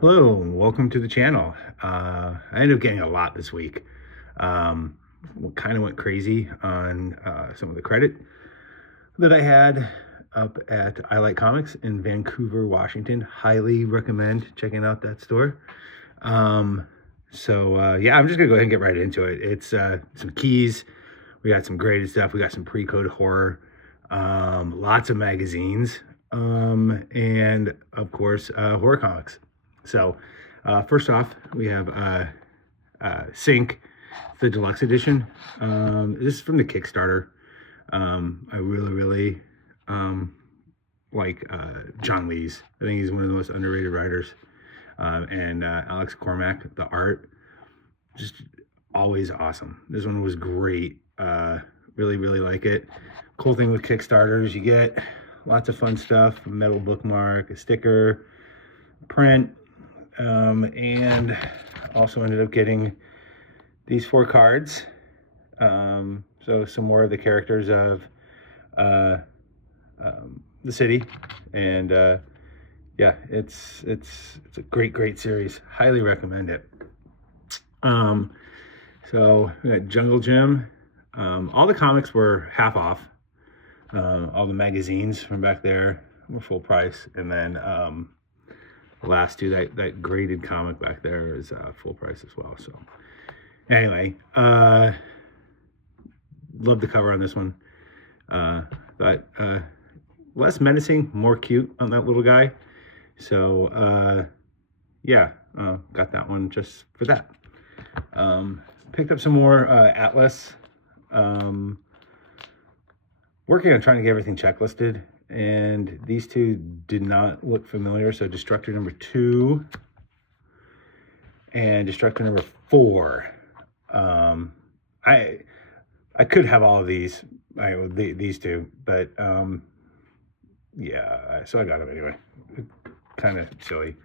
Hello, and welcome to the channel. I ended up getting a lot this week. Kind of went crazy on some of the credit that I had up at I Like Comics in Vancouver, Washington. Highly recommend checking out that store. Yeah, I'm just gonna go ahead and get right into it. It's some keys. We got some graded stuff. We got some pre-code horror. Lots of magazines. And of course, horror comics. So, first off, we have SINK, the deluxe edition. This is from the Kickstarter. I really like John Lees. I think he's one of the most underrated writers. And Alex Cormack, the art, just always awesome. This one was great. Really like it. Cool thing with Kickstarters, you get lots of fun stuff: a metal bookmark, a sticker, print, and also ended up getting these 4 cards. So some more of the characters of the city, and yeah, it's a great series. Highly recommend it. So we got Jungle Gym. All the comics were half off. All the magazines from back there were full price, and then the last two, that graded comic back there is full price as well. So anyway, love the cover on this one. But less menacing, more cute on that little guy. So yeah, got that one just for that. Picked up some more Atlas. Working on trying to get everything checklisted, and these two did not look familiar. So Destructor number 2 and Destructor number 4. I could have all of these, these two, but yeah, so I got them anyway. Kind of silly.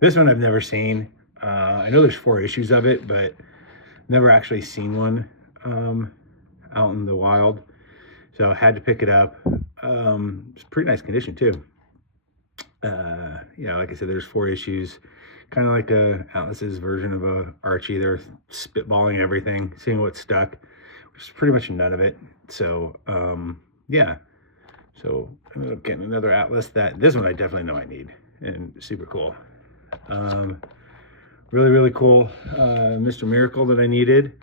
This one I've never seen. I know there's 4 issues of it, but never actually seen one out in the wild. So I had to pick it up. It's pretty nice condition too. Yeah, like I said, there's 4 issues. Kind of like Atlas's version of a Archie. They're spitballing everything, seeing what stuck, which is pretty much none of it. So yeah. So I ended up getting another Atlas. This one I definitely know I need, and super cool. Really cool. Mr. Miracle that I needed.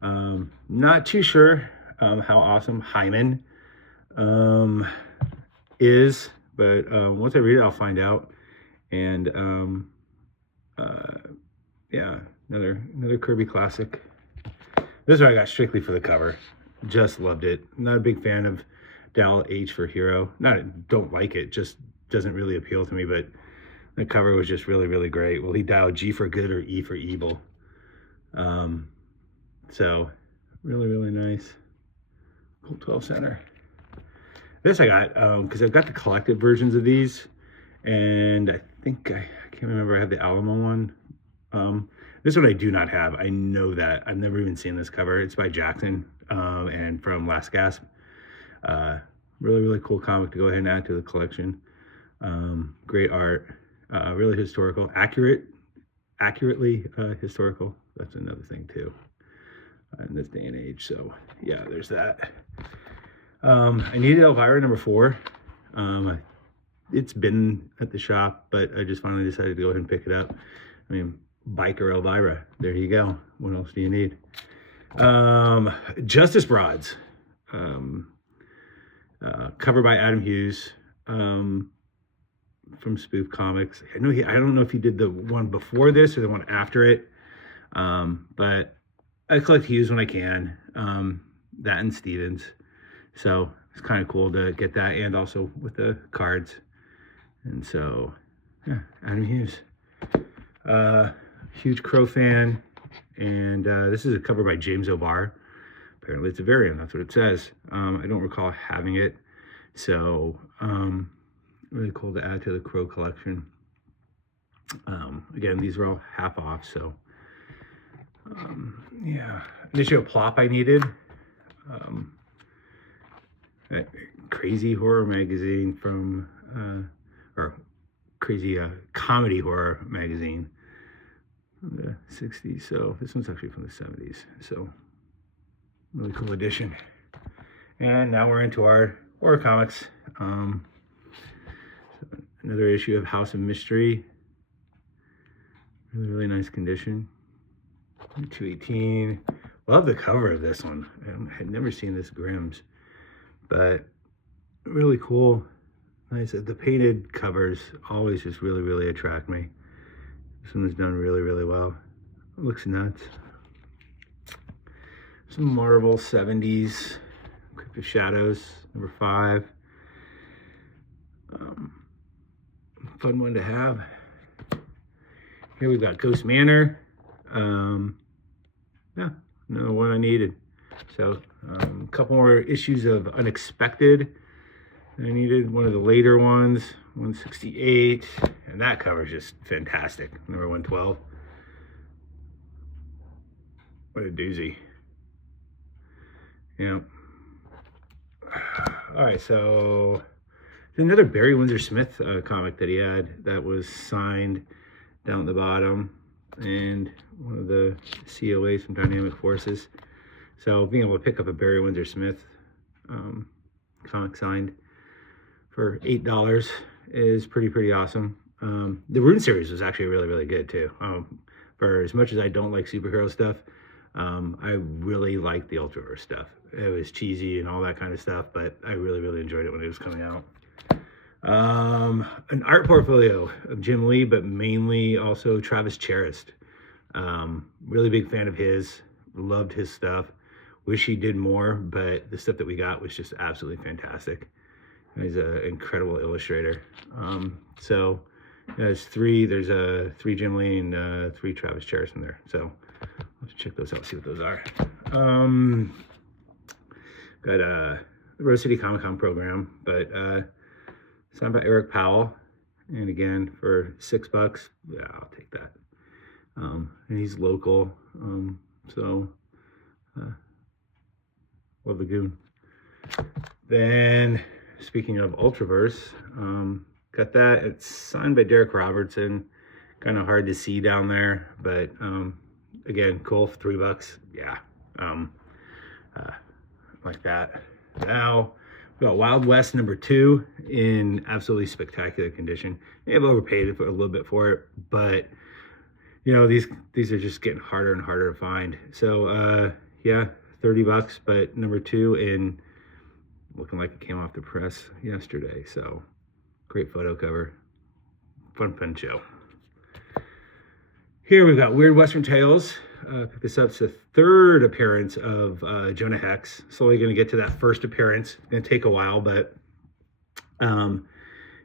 Not too sure how awesome Hyman is, but once I read it, I'll find out. And yeah, another Kirby classic. This one I got strictly for the cover. Just loved it. Not a big fan of Dal H for Hero. Don't like it, just doesn't really appeal to me, but the cover was just really great. Will he dial G for good or E for evil? So really nice. Cool 12 center. This I got because I've got the collected versions of these, and I think I can't remember. I have the Alamo one. This one I do not have. I know that. I've never even seen this cover. It's by Jackson and from Last Gasp. Really cool comic to go ahead and add to the collection. Great art. Really historical, accurately historical. That's another thing too in this day and age. So yeah, there's that. I needed Elvira number 4. It's been at the shop, but I just finally decided to go ahead and pick it up. I mean, Biker Elvira, there you go. What else do you need? Justice Broads, cover by Adam Hughes, from Spoof Comics. I don't know if he did the one before this or the one after it, but I collect Hughes when I can. That and Stevens, so it's kind of cool to get that, and also with the cards. And so yeah, Adam Hughes. Huge Crow fan, and this is a cover by James O'Barr. Apparently it's a variant, that's what it says. I don't recall having it, so really cool to add to the Crow collection. Again, these are all half off, so yeah. An issue of Plop I needed. That crazy horror magazine from or crazy comedy horror magazine from the 60s. So this one's actually from the 70s. So really cool edition. And now we're into our horror comics. Another issue of House of Mystery. Really, really nice condition. 218. Love the cover of this one. I had never seen this Grimm's, but really cool. Nice. The painted covers always just really, really attract me. This one was done really, really well. It looks nuts. Some Marvel 70's. Crypt of Shadows, number 5. Fun one to have. Here we've got Ghost Manor. Yeah, another one I needed. So a couple more issues of Unexpected. I needed one of the later ones, 168, and that cover is just fantastic. Number 112. What a doozy. Yeah. All right, so there's another Barry Windsor Smith comic that he had that was signed down at the bottom, and one of the COAs from Dynamic Forces. So being able to pick up a Barry Windsor Smith comic signed for $8 is pretty awesome. The Rune series was actually really, really good too. For as much as I don't like superhero stuff, I really liked the Ultraverse stuff. It was cheesy and all that kind of stuff, but I really, really enjoyed it when it was coming out. An art portfolio of Jim Lee, but mainly also Travis Charest. Really big fan of his, loved his stuff. Wish he did more, but the stuff that we got was just absolutely fantastic. He's an incredible illustrator. So there's 3 Jim Lee and 3 Travis Charest in there. So I'll have to check those out, see what those are. Got the Rose City Comic Con program, but signed by Eric Powell, and again for $6, yeah, I'll take that. And he's local, so love the goon. Then speaking of Ultraverse, got that. It's signed by Derek Robertson. Kind of hard to see down there, but again, cool for $3. Yeah, like that. Now we got Wild West number 2 in absolutely spectacular condition. They have overpaid for a little bit for it, but you know, these are just getting harder and harder to find. So yeah, $30, but number 2 in looking like it came off the press yesterday. So great photo cover. Fun show. Here we've got Weird Western Tales. Pick this up. It's the 3rd appearance of Jonah Hex. Slowly going to get to that first appearance. It's going to take a while, but in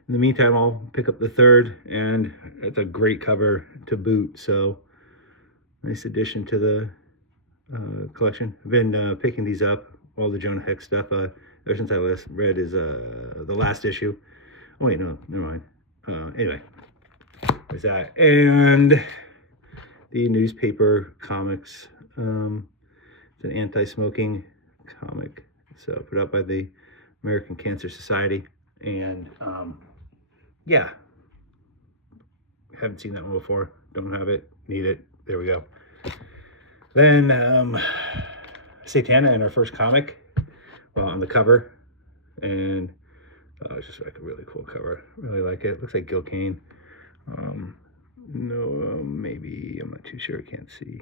the meantime, I'll pick up the 3rd, and it's a great cover to boot. So nice addition to the collection. I've been picking these up, all the Jonah Hex stuff, ever since I last read the last issue. Oh wait, no, never mind. Anyway, there's that. And the newspaper comics. It's an anti-smoking comic. So put out by the American Cancer Society. And yeah, haven't seen that one before. Don't have it, need it. There we go. Then Satana in our first comic, well, on the cover. And it's just like a really cool cover. Really like it. Looks like Gil Kane. No, maybe, I'm not too sure, I can't see.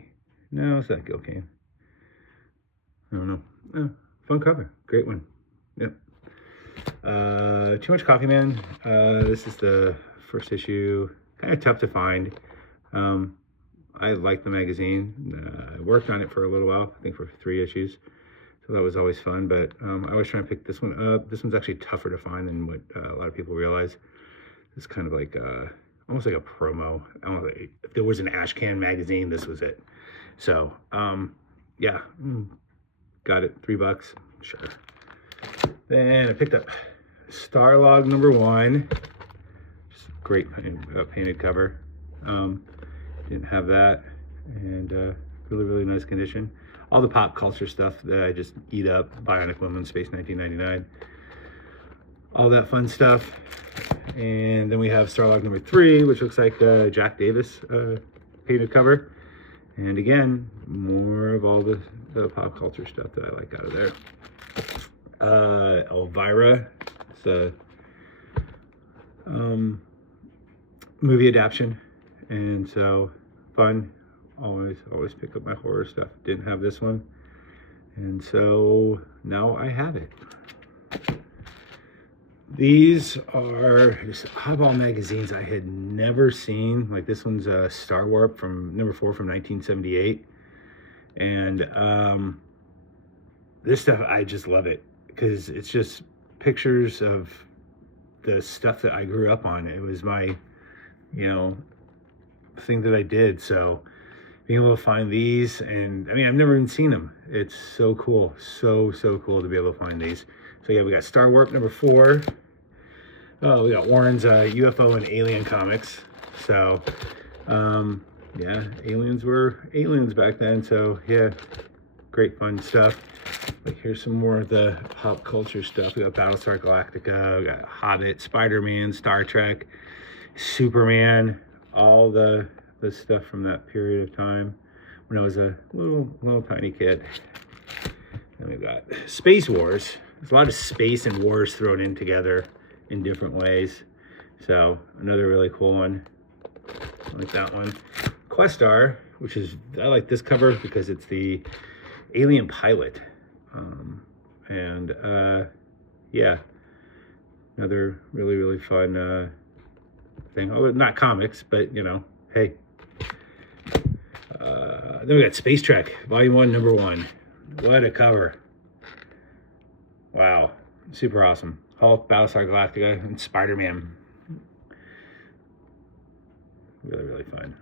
No, it's not Gil Kane. I don't know. Oh, fun cover, great one. Yep. Too Much Coffee Man. This is the first issue, kind of tough to find. I like the magazine. I worked on it for a little while, I think for 3 issues. So that was always fun, but I was trying to pick this one up. This one's actually tougher to find than what a lot of people realize. It's kind of like almost like a promo. If there was an Ashcan magazine, this was it. So, yeah, got it, $3, sure. Then I picked up Starlog number 1. Just great painted cover. Didn't have that, and really nice condition. All the pop culture stuff that I just eat up. Bionic Woman, Space 1999. All that fun stuff. And then we have Starlog number 3, which looks like Jack Davis painted cover. And again, more of all the pop culture stuff that I like out of there. Elvira, it's a movie adaptation, and so fun. Always pick up my horror stuff. Didn't have this one, and so now I have it. These are just oddball magazines I had never seen. Like this one's a Star Warp from number 4 from 1978, and this stuff, I just love it because it's just pictures of the stuff that I grew up on. It was my, thing that I did. So being able to find these, and I mean, I've never even seen them. It's so cool, so cool to be able to find these. So yeah, we got Star Warp number 4. Oh, we got Warren's UFO and Alien comics. So yeah, aliens were aliens back then. So yeah, great fun stuff. Like here's some more of the pop culture stuff. We got Battlestar Galactica, we got Hobbit, Spider-Man, Star Trek, Superman, all the stuff from that period of time when I was a little tiny kid. And we've got Space Wars. There's a lot of space and wars thrown in together in different ways. So another really cool one. I like that one. Questar, which is, I like this cover because it's the alien pilot. Yeah, another really fun thing. Oh, not comics, but hey. Then we got Space Trek, Volume 1, Number 1. What a cover. Wow, super awesome. Hulk, Battlestar Galactica, and Spider-Man. Really fun.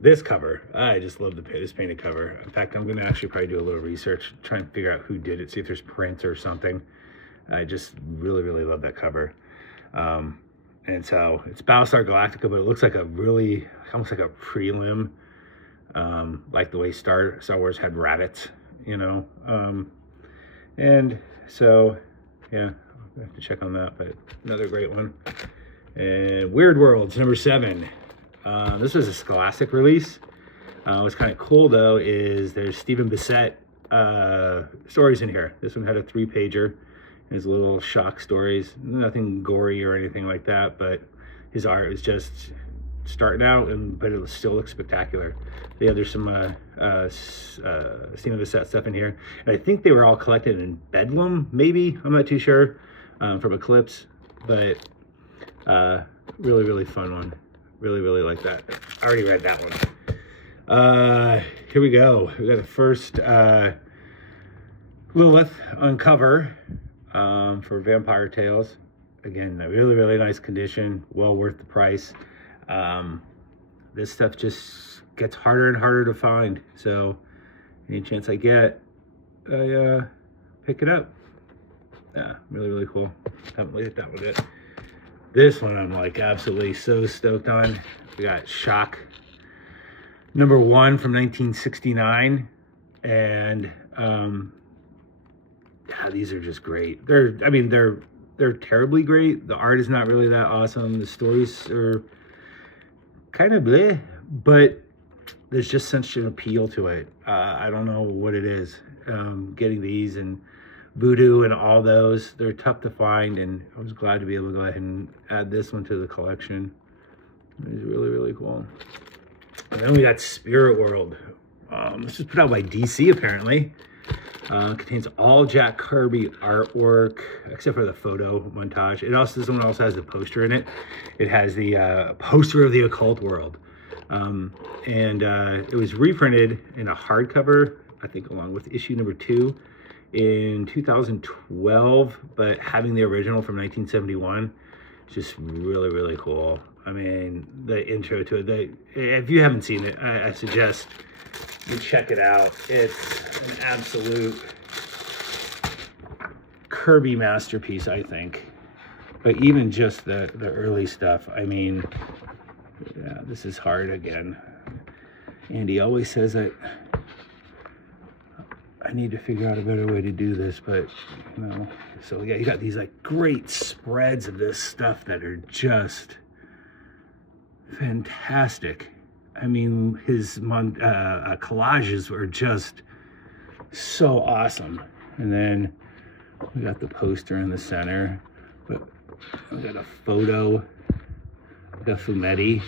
This cover, I just love this painted cover. In fact, I'm going to actually probably do a little research, try and figure out who did it, see if there's prints or something. I just really love that cover. And so it's Battlestar Galactica, but it looks like almost like a prelim, like the way Star Wars had rabbits, and so yeah, I have to check on that, but another great one. And Weird Worlds number 7. This was a Scholastic release. What's kind of cool though is there's Stephen Bassett stories in here. This one had a 3-pager. His little shock stories, nothing gory or anything like that, but his art was just starting out, but it still looks spectacular. Yeah, there's some Stephen Bassett stuff in here, and I think they were all collected in Bedlam, maybe, I'm not too sure, from Eclipse, but really fun one. Really like that. I already read that one. Here we go. We got the first Lilith on cover. For Vampire Tales. Again, a really nice condition, well worth the price. This stuff just gets harder and harder to find, so any chance I get, I pick it up. Yeah, really cool. Haven't looked at that one yet. This one I'm like absolutely so stoked on. We got Shock number 1 from 1969, and yeah, these are just great. They're terribly great. The art is not really that awesome. The stories are kind of bleh, but there's just such an appeal to it. I don't know what it is. Getting these and Voodoo and all those, they're tough to find, and I was glad to be able to go ahead and add this one to the collection. It's really cool. And then we got Spirit World. This was put out by DC apparently. Contains all Jack Kirby artwork except for the photo montage. This one also has the poster in it. It has the poster of the occult world, and it was reprinted in a hardcover, I think, along with issue number 2 in 2012. But having the original from 1971, just really cool. I mean, the intro to it. If you haven't seen it, I suggest you check it out. It's an absolute Kirby masterpiece, I think. But even just the early stuff, I mean, yeah, this is hard again. Andy always says that I need to figure out a better way to do this, but you know, so yeah, you got these like great spreads of this stuff that are just fantastic. I mean, his collages were just so awesome. And then we got the poster in the center, but we got a photo, we got Fumetti.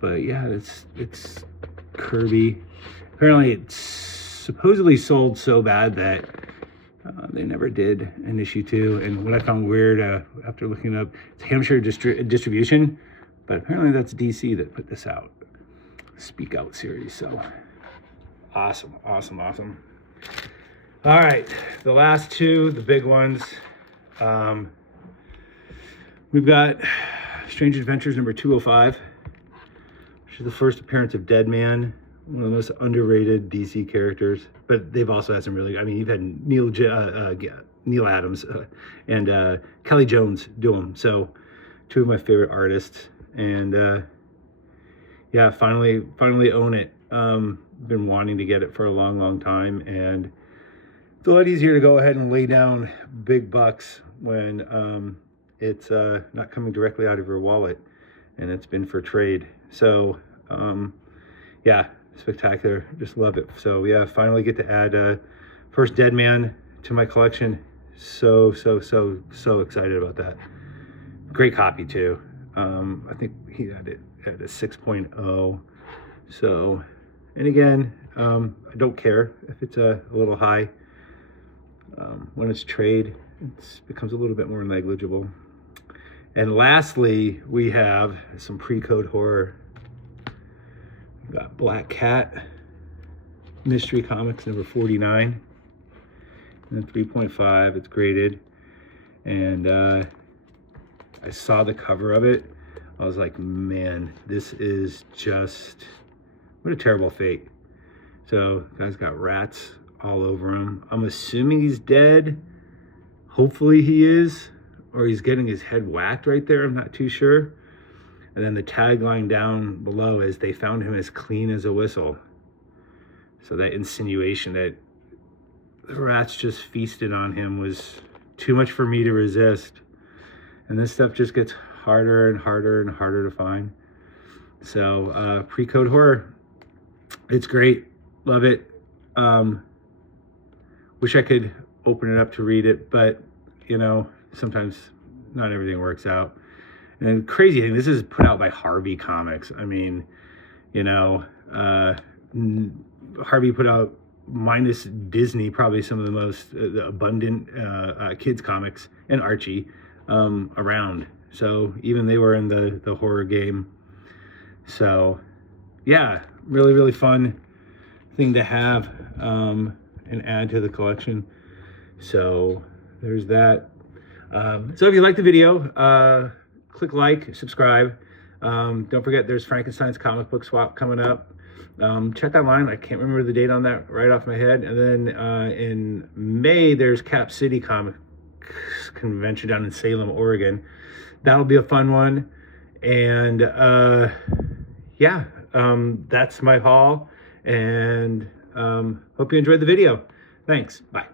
But yeah, it's Kirby. Apparently it's supposedly sold so bad that they never did an issue 2. And what I found weird after looking up, it's Hampshire distribution, but apparently that's DC that put this out. Speak Out series. So awesome. All right, the last 2, the big ones. We've got Strange Adventures number 205, which is the first appearance of Deadman, one of the most underrated DC characters. But they've also had some really, I mean, you've had Neil Adams and Kelly Jones do them. So 2 of my favorite artists. And yeah, finally own it. Been wanting to get it for a long time, and it's a lot easier to go ahead and lay down big bucks when it's not coming directly out of your wallet, and it's been for trade. So yeah, spectacular, just love it. So yeah, finally get to add first Deadman to my collection. So excited about that. Great copy too. I think he had it at a 6.0. So, and again, I don't care if it's a little high. When it's trade, it becomes a little bit more negligible. And lastly, we have some pre-code horror. We've got Black Cat, Mystery Comics number 49, and then 3.5, it's graded. And I saw the cover of it. I was like, man, this is just, what a terrible fate. So, guy's got rats all over him. I'm assuming he's dead. Hopefully he is, or he's getting his head whacked right there. I'm not too sure. And then the tagline down below is, they found him as clean as a whistle. So that insinuation that the rats just feasted on him was too much for me to resist. And this stuff just gets harder and harder to find. So pre-code horror, it's great, love it. Wish I could open it up to read it, but you know, sometimes not everything works out. And the crazy thing, this is put out by Harvey Comics. I mean, you know, Harvey put out, minus Disney, probably some of the most abundant kids comics, and Archie around. So even they were in the horror game. So yeah, really fun thing to have and add to the collection. So there's that. So if you like the video, click like, subscribe. Don't forget, there's Frankenstein's comic book swap coming up. Check online. I can't remember the date on that right off my head. And then in May, there's Cap City Comic Convention down in Salem, Oregon. That'll be a fun one. And yeah, that's my haul. And hope you enjoyed the video. Thanks. Bye.